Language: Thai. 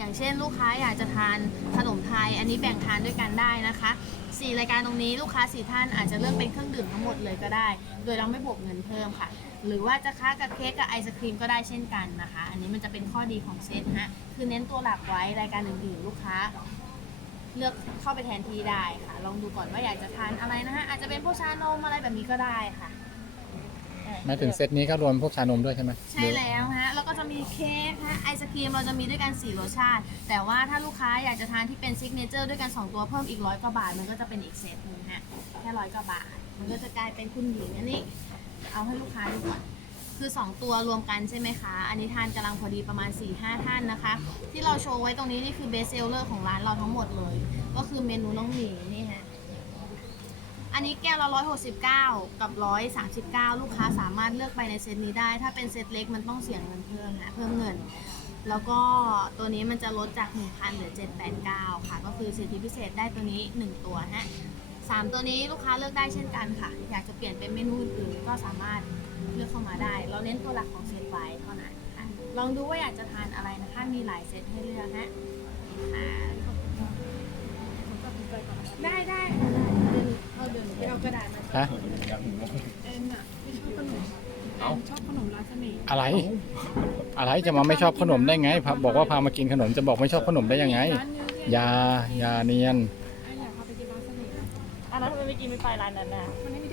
อย่างเช่นลูกค้าอยากจะทานขนมไทย อันนี้แบ่งทานด้วยกันได้นะคะสี่รายการตรงนี้ลูกค้าสี่ท่านอาจจะเลือกเป็นเครื่องดื่มทั้งหมดเลยก็ได้ โดยเราไม่บวกเงินเพิ่มค่ะ หรือว่าจะค้ากับเค้กกับไอศครีมก็ได้เช่นกันนะคะ อันนี้มันจะเป็นข้อดีของเซตฮะคือเน้นตัวหลักไว้รายการอื่นๆลูกค้า เลือกเข้าไปแทนที่ได้ค่ะ ลองดูก่อนว่าอยากจะทานอะไรนะฮะอาจจะเป็นพวกชานมอะไรแบบนี้ก็ได้ค่ะหมายถึงเซตนี้ก็รวมพวกชานมด้วยใช่ไหมใช่แล้วฮะแล้วก็จะมี เค้กฮะไอศครีมเราจะมีด้วยกัน4รสชาติ แต่ว่าถ้าลูกค้าอยากจะทานที่เป็นซิกเนเจอร์ด้วยกัน 2 ตัวเพิ่มอีกร้อยกว่าบาท มันก็จะเป็นอีกเซตหนึงฮะแค่ร้อยกว่าบาท มันก็จะกลายเป็นคุณหญิงอันนี้ เอาให้ลูกค้าดูก่อนคือ 2 ตัวรวมกันใช่ไหมคะ อันนี้ทานกำลังพอดีประมาณ 4-5 ท่านนะคะ ที่เราโชว์ไว้ตรงนี้นี่คือเบสเซลเลอร์ของร้านเราทั้งหมดเลย ก็คือเมนูน้องหมีนี่ นนี้แก้วละ169กับ139ลูกค้าสามารถเลือกไปในเซตนี้ได้ ถ้าเป็นเซตเล็กมันต้องเสียเงินเพิ่มนะเพิ่มเงิน แล้วก็ตัวนี้มันจะลดจาก1,000เหลือ789ค่ะ ก็คือสิทธิพิเศษได้ตัวนี้1ตัวฮะสามตัวนี้ลูกค้าเลือกได้เช่นกันค่ะ อยากจะเปลี่ยนเป็นเมนูอื่นก็สามารถเลือกเข้ามาได้ เราเน้นตัวหลักของเซตไว้เท่านั้นค่ะลองดูว่าอยากจะทานอะไรนะคะมีหลายเซตให้เลือกฮะค่ะได้ได้ค่ะได้เดินเอาเดินไปเอากระดาษมา ฮะเอ็นอะไม่ชอบขนมแอนชอบขนมร้านเสน่ห์อะไร อะไรจะมาไม่ชอบขนมได้ไงพาบอกว่าพามากินขนมจะบอกไม่ชอบขนมได้ยังไงร้านนึงเนี่ยอยาอยาเนียนแอนอยากพาไปกินร้านเสน่ห์อันนั้นทำไมไม่กินไม่ไปร้านนั้นนะมันไม่